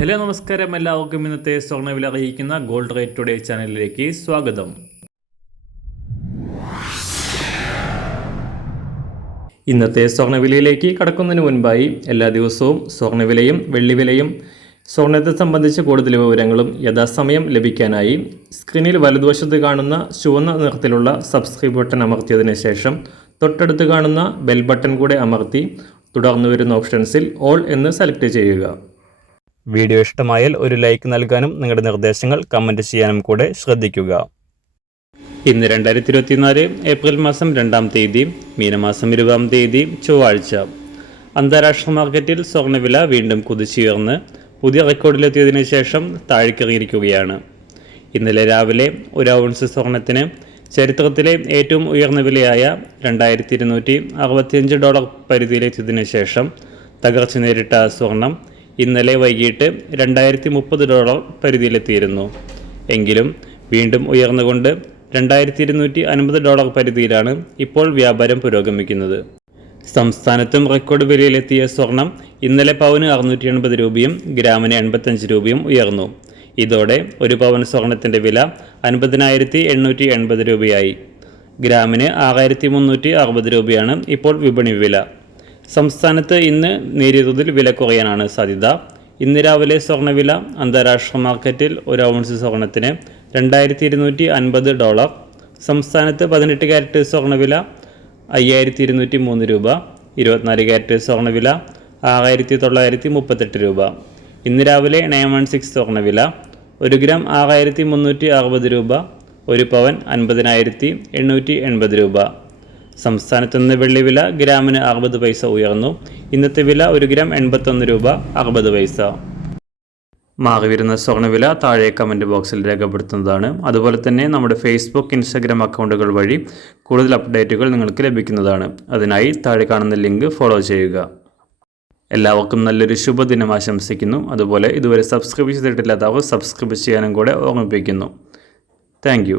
Hello നമസ്കാരം, എല്ലാവർക്കും ഇന്നത്തെ സ്വർണ്ണവില അറിയിക്കുന്ന ഗോൾഡ് റേറ്റ് ടുഡേ ചാനലിലേക്ക് സ്വാഗതം. ഇന്നത്തെ സ്വർണ്ണവിലയിലേക്ക് കടക്കുന്നതിന് മുൻപായി എല്ലാ ദിവസവും സ്വർണ്ണവിലയും വെള്ളിവിലയും സ്വർണ്ണത്തെ സംബന്ധിച്ച് കൂടുതൽ വിവരങ്ങളും യഥാസമയം ലഭിക്കാനായി സ്ക്രീനിൽ വലതുവശത്ത് കാണുന്ന ചുവന്ന നിറത്തിലുള്ള സബ്സ്ക്രൈബ് ബട്ടൺ അമർത്തിയതിനു ശേഷം തൊട്ടടുത്ത് കാണുന്ന ബെൽ ബട്ടൺ കൂടെ അമർത്തി തുടർന്ന് വരുന്ന ഓപ്ഷൻസിൽ ഓൾ എന്ന് സെലക്ട് ചെയ്യുക. വീഡിയോ ഇഷ്ടമായാൽ ഒരു ലൈക്ക് നൽകാനും നിങ്ങളുടെ നിർദ്ദേശങ്ങൾ കമൻറ്റ് ചെയ്യാനും കൂടെ ശ്രദ്ധിക്കുക. ഇന്ന് 2024 ഏപ്രിൽ മാസം 2-ാം തീയതി, മീനമാസം 20-ാം തീയതി ചൊവ്വാഴ്ച. അന്താരാഷ്ട്ര മാർക്കറ്റിൽ സ്വർണ്ണവില വീണ്ടും കുതിച്ചുയർന്ന് പുതിയ റെക്കോർഡിലെത്തിയതിനു ശേഷം താഴേക്കിറങ്ങിയിരിക്കുകയാണ്. ഇന്നലെ രാവിലെ ഒരു ഔൺസ് സ്വർണത്തിന് ചരിത്രത്തിലെ ഏറ്റവും ഉയർന്ന വിലയായ $2265 പരിധിയിലെത്തിയതിനു ശേഷം തകർച്ച നേരിട്ട സ്വർണം ഇന്നലെ വൈകിട്ട് $2030 പരിധിയിലെത്തിയിരുന്നു. എങ്കിലും വീണ്ടും ഉയർന്നുകൊണ്ട് $2250 പരിധിയിലാണ് ഇപ്പോൾ വ്യാപാരം പുരോഗമിക്കുന്നത്. സംസ്ഥാനത്തും റെക്കോർഡ് വിലയിലെത്തിയ സ്വർണം ഇന്നലെ പവന് 680 രൂപയും ഗ്രാമിന് 85 രൂപയും ഉയർന്നു. ഇതോടെ ഒരു പവൻ സ്വർണത്തിൻ്റെ വില 50,880 രൂപയായി. ഗ്രാമിന് 6,360 രൂപയാണ് ഇപ്പോൾ വിപണി വില. സംസ്ഥാനത്ത് ഇന്ന് നേരിയ തോതിൽ വില കുറയാനാണ് സാധ്യത. ഇന്ന് രാവിലെ സ്വർണ്ണവില അന്താരാഷ്ട്ര മാർക്കറ്റിൽ ഒരു ഔൺസ് സ്വർണത്തിന് $2250. സംസ്ഥാനത്ത് 18 ക്യാരറ്റ് സ്വർണ്ണവില 5,203 രൂപ. 24 ക്യാരറ്റ് സ്വർണ്ണവില 6,938 രൂപ. ഇന്ന് രാവിലെ 916 സ്വർണ്ണവില 1 ഗ്രാം 6,360 രൂപ. ഒരു പവൻ 50,880 രൂപ. സംസ്ഥാനത്തുനിന്ന് വെള്ളിവില ഗ്രാമിന് 60 പൈസ ഉയർന്നു. ഇന്നത്തെ വില 1 ഗ്രാം 81 രൂപ 60 പൈസ. മാറിവരുന്ന സ്വർണ്ണവില താഴെ കമൻറ്റ് ബോക്സിൽ രേഖപ്പെടുത്തുന്നതാണ്. അതുപോലെ തന്നെ നമ്മുടെ ഫേസ്ബുക്ക്, ഇൻസ്റ്റാഗ്രാം അക്കൗണ്ടുകൾ വഴി കൂടുതൽ അപ്ഡേറ്റുകൾ നിങ്ങൾക്ക് ലഭിക്കുന്നതാണ്. അതിനായി താഴെ കാണുന്ന ലിങ്ക് ഫോളോ ചെയ്യുക. എല്ലാവർക്കും നല്ലൊരു ശുഭദിനം ആശംസിക്കുന്നു. അതുപോലെ ഇതുവരെ സബ്സ്ക്രൈബ് ചെയ്തിട്ടില്ലാത്തവർ സബ്സ്ക്രൈബ് ചെയ്യാനും കൂടെ ഓർമ്മിപ്പിക്കുന്നു. താങ്ക്